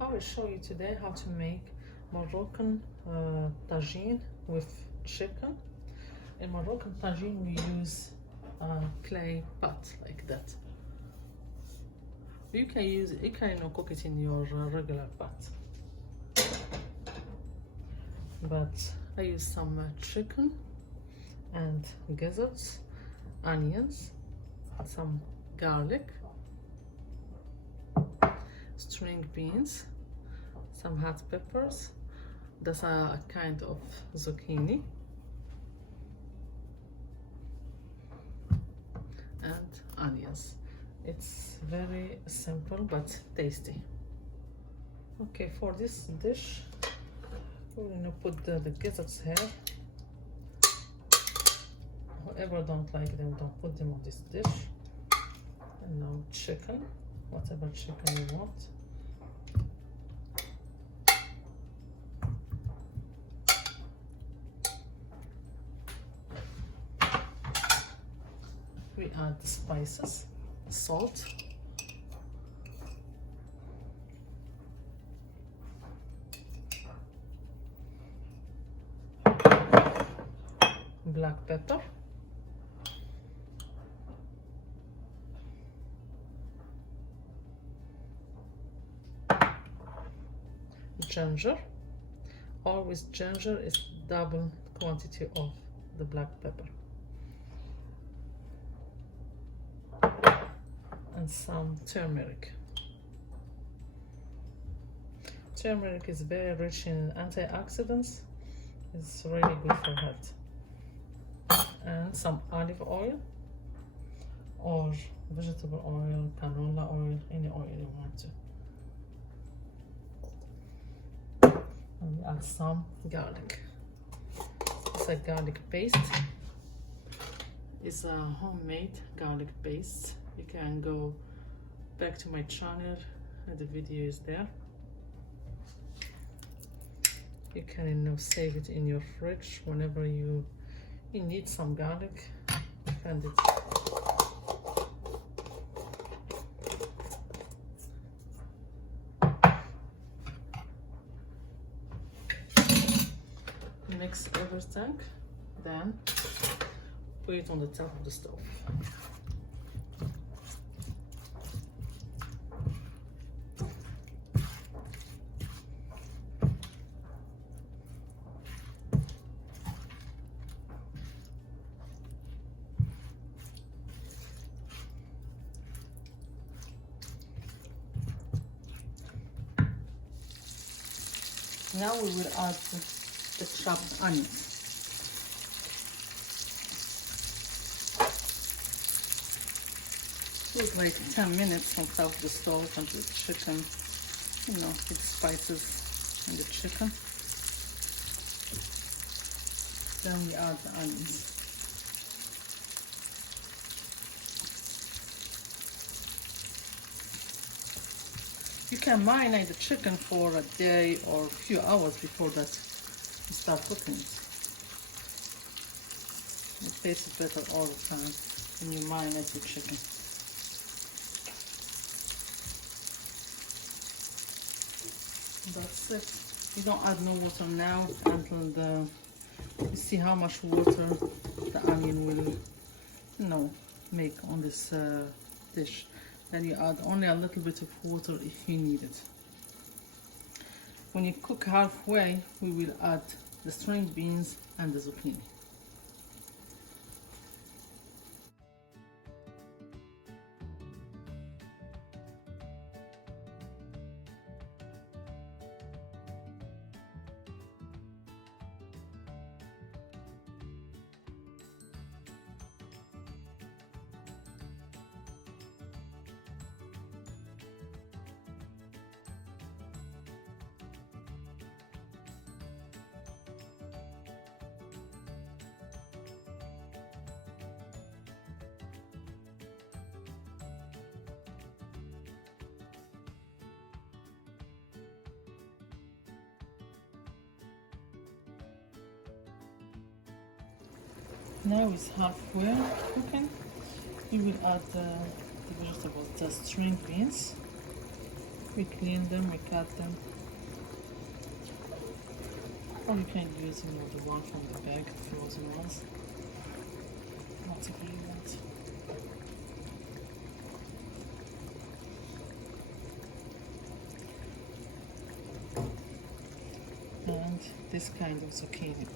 I will show you today how to make Moroccan tagine with chicken. In Moroccan tagine we use clay pot like that. You can cook it in your regular pot, but I use some chicken and gizzards, onions, some garlic, string beans, some hot peppers, that's a kind of zucchini, and onions. It's very simple but tasty. Okay, for this dish we're gonna put the gizzards here. Whoever don't like them, don't put them on this dish. And now chicken, whatever chicken you want. We add the spices, salt, black pepper, ginger. Always ginger is double quantity of the black pepper. And some turmeric. Turmeric is very rich in antioxidants. It's really good for health. And some olive oil or vegetable oil, canola oil, any oil you want to. And we add some garlic. It's a garlic paste. It's a homemade garlic paste. You can go back to my channel and the video is there. You can save it in your fridge whenever you need some garlic. And it mix everything, then put it on the top of the stove. Now we will add the chopped onions. Put like 10 minutes on top of the stove until the chicken, with spices and the chicken. Then we add the onions. You can marinate the chicken for a day or a few hours before that you start cooking it. It tastes better all the time when you marinate the chicken. That's it. You don't add no water now until you see how much water the onion will, make on this dish. Then you add only a little bit of water if you need it. When you cook halfway, we will add the string beans and the zucchini. Now it's halfway cooking. We will add the vegetables, the string beans. We clean them, we cut them. Or you can use, you know, the one from the bag, frozen ones. Whatever you want. And this kind of zucchini.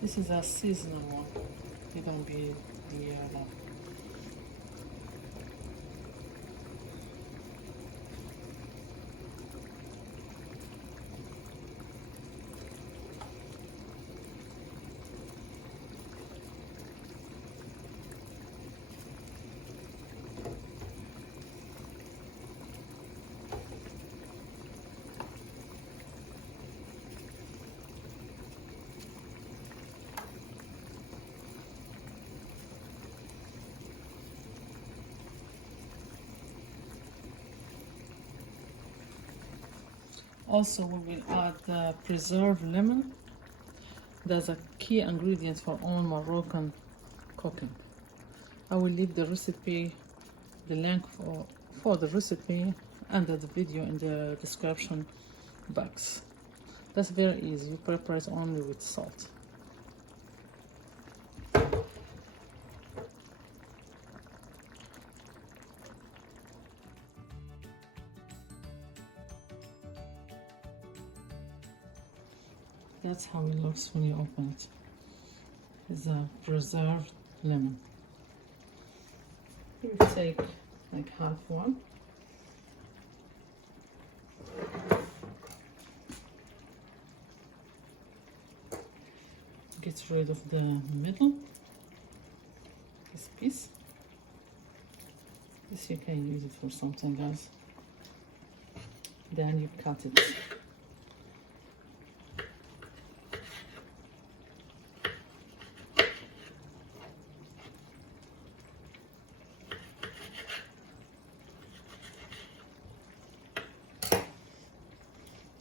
This is a seasonal one. It don't be the Also, we will add preserved lemon. That's a key ingredient for all Moroccan cooking. I will leave the recipe, the link for the recipe under the video in the description box. That's very easy. You prepare it only with salt. That's how it looks when you open it. It's a preserved lemon. You take like half one. Get rid of the middle, this piece. This you can use it for something else. Then you cut it.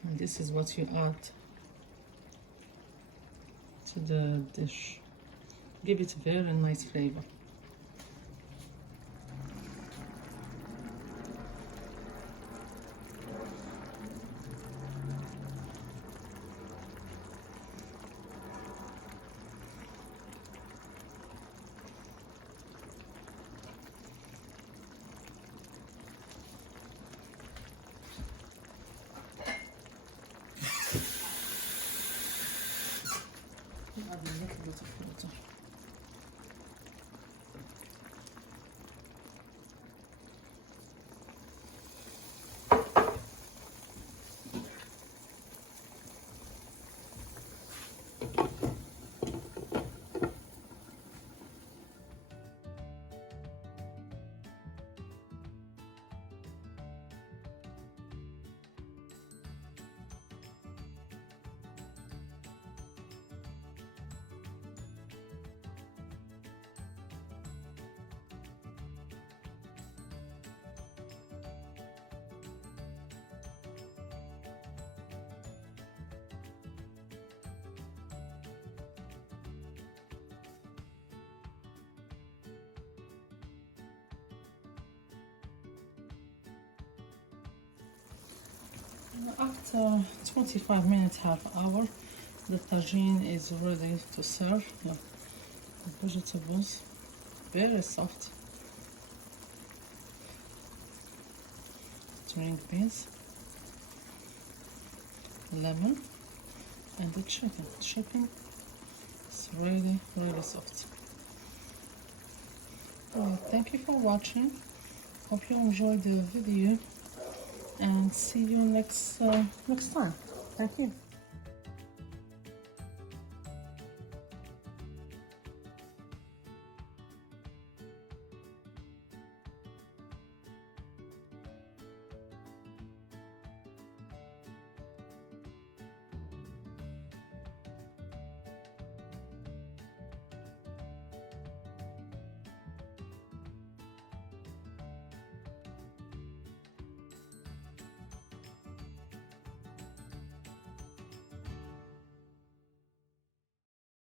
And this is what you add to the dish. Give it very nice flavor. Add a little bit of water. After 25 minutes, half hour, the tagine is ready to serve. Yeah. The vegetables, very soft. String beans, lemon, and the chicken. Chicken is really, really soft. Thank you for watching. Hope you enjoyed the video. And see you next time. Thank you.